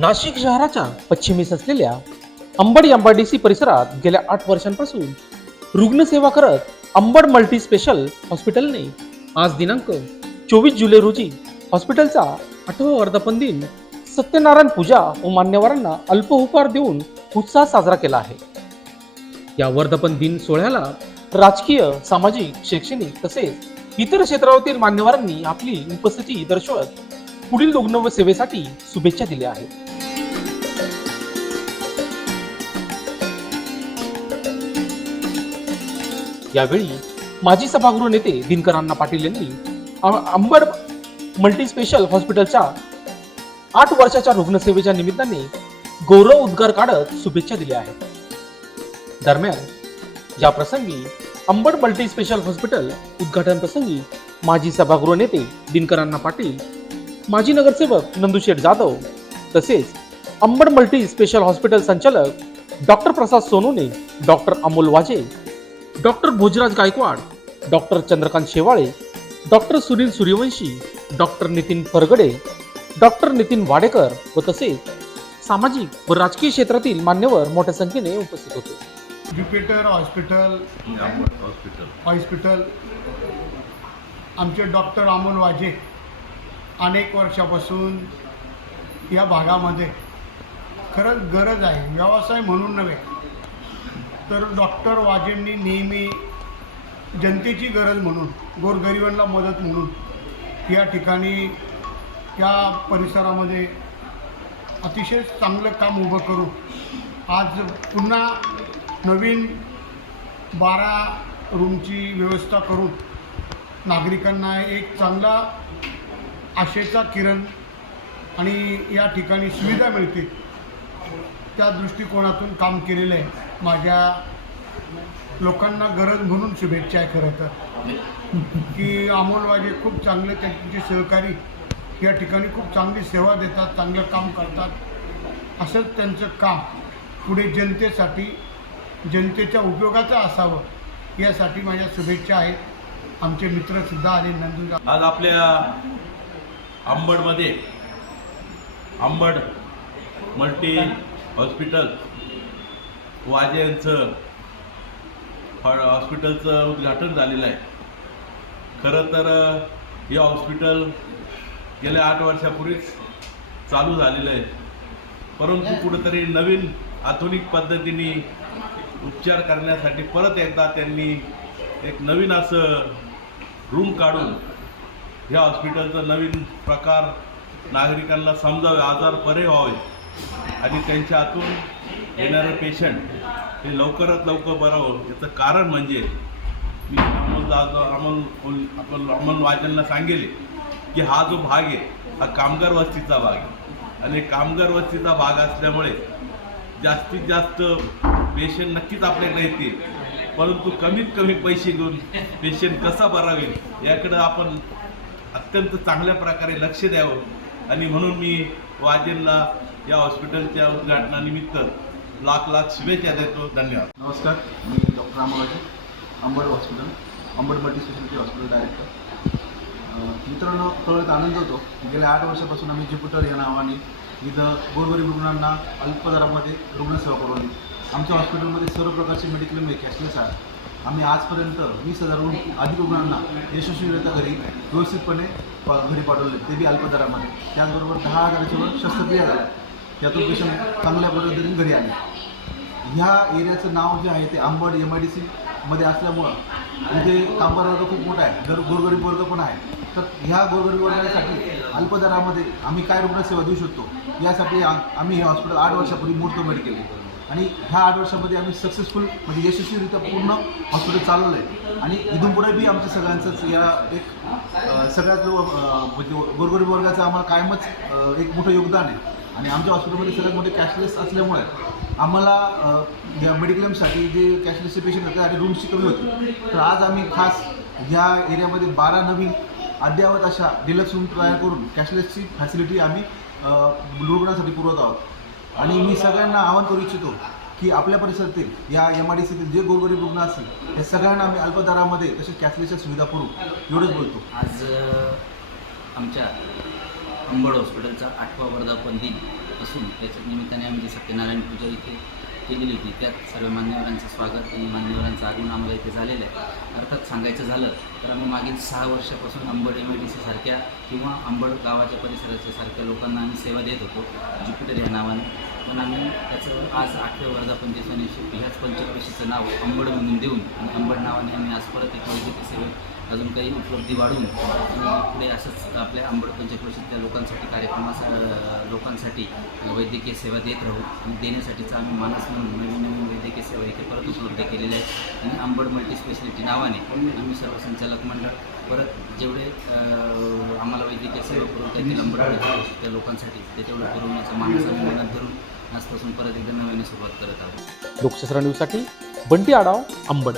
नाशिक शहराच्या पश्चिमेस असलेल्या अंबड एमआयडीसी परिसरात गेल्या आठ वर्षांपासून रुग्णसेवा करत अंबड मल्टी स्पेशल हॉस्पिटलने आज दिनांक चोवीस जुलै रोजी हॉस्पिटलचा आठवा वर्धापन दिन सत्यनारायण पूजा व मान्यवरांना अल्पउपहार देऊन उत्साह साजरा केला आहे. या वर्धापन दिन सोहळ्याला राजकीय सामाजिक शैक्षणिक तसेच इतर क्षेत्रावरील मान्यवरांनी आपली उपस्थिती दर्शवत पुढील रुग्ण व सेवेसाठी शुभेच्छा दिल्या आहेत. यावेळी माजी सभागृह नेते दिनकरांना पाटील यांनी अंबड मल्टी स्पेशल हॉस्पिटलच्या आठ वर्षाच्या रुग्णसेवेच्या निमित्ताने गौरव उद्गार काढत शुभेच्छा दिल्या आहेत. दरम्यान या प्रसंगी अंबड मल्टी स्पेशल हॉस्पिटल उद्घाटन प्रसंगी माजी सभागृह नेते दिनकरांना पाटील माजी नगरसेवक नंदुशेठ जाधव तसेच अंबड मल्टी स्पेशल हॉस्पिटल संचालक doctor Prasad Sonune doctor Amol Waje doctor Bhojraj Gaikwad doctor Chandrakant Shewale doctor Sunil Suryavanshi doctor Nitin Phargade doctor Nitin Wadekar व तसेच सामाजिक व राजकीय क्षेत्रातील मान्यवर मोठ्या संख्येने उपस्थित होते. ज्युपिटर हॉस्पिटल हॉस्पिटल हॉस्पिटल आमचे डॉक्टर अमोल वाजे अनेक वर्षापासून या भागामध्ये खरंच गरज आहे व्यवसाय म्हणून नव्हे तर डॉक्टर वाजेंनी नेहमी जनतेची गरज म्हणून गोरगरिबांना मदत म्हणून या ठिकाणी या परिसरामध्ये अतिशय चांगलं काम उभं करू आज पुन्हा नवीन बारा रूमची व्यवस्था करून नागरिकांना एक चांगला आशेचा किरण आणि या ठिकाणी सुविधा मिळते त्या दृष्टिकोनातून काम केलेलं आहे. माझ्या लोकांना गरज म्हणून शुभेच्छा आहे खरं तर. की अमोल वाजे खूप चांगले त्यांचे सहकारी या ठिकाणी खूप चांगली सेवा देतात चांगलं काम करतात. असंच त्यांचं काम पुढे जनतेसाठी जनतेच्या उपयोगाचं असावं यासाठी माझ्या शुभेच्छा आहेत. आमचे मित्रसुद्धा आले नंदू आज आपल्या आंबडमध्ये आंबड मल्टी हॉस्पिटल वाजे यांचं हॉ- हॉस्पिटलचं उद्घाटन झालेलं आहे. खरं तर हे हॉस्पिटल गेल्या आठ वर्षापूर्वीच चालू झालेलं आहे. परंतु कुठंतरी नवीन आधुनिक पद्धतीने उपचार करण्यासाठी परत एकदा त्यांनी एक नवीन असं रूम काढून ह्या हॉस्पिटलचा नवीन प्रकार नागरिकांना समजावे आजार बरे व्हावे आणि त्यांच्या हातून येणारं पेशंट हे लवकरात लवकर बरं व्हावं याचं कारण म्हणजे मी अमोल अमोल आपण अमोल वाजनला सांगेल की हा जो भाग आहे हा कामगार वस्तीचा भाग आहे. आणि कामगार वस्तीचा भाग असल्यामुळे जास्तीत जास्त पेशंट नक्कीच आपल्याकडे येतील. परंतु कमीत कमी पैसे घेऊन पेशंट कसा बरा होईल याकडं आपण अत्यंत चांगल्या प्रकारे लक्ष द्यावं. आणि म्हणून मी वाजेंना या हॉस्पिटलच्या उद्घाटनानिमित्त लाख लाख शुभेच्छा देतो धन्यवाद. नमस्कार मी doctor Ramawaji Ambad hospital Ambad multi speciality hospital director. मित्रांनो कळत आनंद होतो. गेल्या आठ वर्षापासून आम्ही ज्युपिटर या नावाने इथं गोरगरीब रुग्णांना अल्प दरामध्ये रुग्णसेवा पुरवली आमच्या हॉस्पिटलमध्ये सर्व प्रकारचे मेडिक्लेम हे कॅशलेस आहे आम्ही आजपर्यंत वीस हजारहून अधिक रुग्णांना यशस्वीरित्या घरी व्यवस्थितपणे घरी पाठवले. ते बी अल्प दरामध्ये. त्याचबरोबर दहा हजाराच्या वर शस्त्रक्रिया झाल्या. यातून पेशंट चांगल्या पद्धतीने घरी आले. ह्या एरियाचं नाव जे आहे ते आंबड एम आय डी सीमध्ये असल्यामुळं इथे कामगार वर्ग खूप मोठा आहे. दर गोरगरीब वर्ग पण आहे. तर ह्या गोरगरीब वर्गासाठी अल्पदरामध्ये आम्ही काय रुग्णसेवा देऊ शकतो? यासाठी आम्ही हे हॉस्पिटल आठ वर्षापूर्वी मुहूर्तमेढ केले. आणि ह्या आठ वर्षामध्ये आम्ही सक्सेसफुल म्हणजे यशस्वीरित्या पूर्ण हॉस्पिटल चालवलं आहे आणि इथून पुढे बी आमच्या सगळ्यांचंच या एक सगळ्यात म्हणजे गोरगरीब वर्गाचं आम्हाला कायमच एक मोठं योगदान आहे. आणि आमच्या हॉस्पिटलमध्ये सगळ्यात मोठे कॅशलेस असल्यामुळे आम्हाला या मेडिक्लेमसाठी जे कॅशलेसचे पेशंट होते आणि रूम्सची कमी होती. तर आज आम्ही खास ह्या एरियामध्ये बारा नवीन अद्ययावत अशा डिलक्स रूम तयार करून कॅशलेसची फॅसिलिटी आम्ही रुग्णासाठी रुग्णांसाठी पुरवत आहोत. आणि मी सगळ्यांना आवाहन करू इच्छितो की आपल्या परिसरातील या एम आय डी सीतील जे गोरगरीब रुग्ण असतील हे सगळ्यांना आम्ही अल्पदरामध्ये तसेच कॅशलेसच्या सुविधा पुरवू एवढंच बोलतो. आज आमच्या अंबड हॉस्पिटलचा आठवा वर्धापन दिन असून त्याच्या निमित्ताने आम्ही सत्यनारायण पूजा इथे केलेली होती त्यात सर्व मान्यवरांचं स्वागत आणि मान्यवरांचं आगमन आम्हाला इथे झालेलं आहे. अर्थात सांगायचं झालं तर आम्ही मागील सहा वर्षापासून Ambad M I D C सारख्या किंवा अंबड गावाच्या परिसराच्या सारख्या लोकांना आम्ही सेवा देत होतो ज्युपिटर या नावाने. पण आम्ही त्याचं आज आठव्या वर्धापन दिवसानिमित्त ह्याच पंचक्रोशीचं नाव अंबड म्हणून देऊन आणि अंबड नावाने आम्ही आज परत एक वैद्यकीय सेवेत अजून काही उपलब्धी वाढवून आणि पुढे असंच आपल्या अंबड पंचक्रोशीतल्या लोकांसाठी कार्यक्रमास लोकांसाठी वैद्यकीय सेवा देत राहू आणि देण्यासाठीचा आम्ही मानस म्हणून नवीन नवीन वैद्यकीय सेवा इथे परत उपलब्ध केलेल्या आहेत. आणि आंबड मल्टीस्पेशालिटी नावाने आम्ही सर्व संचालक मंडळ परत जेवढे आम्हाला वैद्यकीय सेवा पुरवता येतील अंबड लोकांसाठी ते तेवढं पुरवण्याचा मानस आम्ही मनात धरून आजपासून परत एकदा नव्याने सुरुवात करत आहोत. लोकशास्त्र न्यूजसाठी बंटी आडाव आंबड.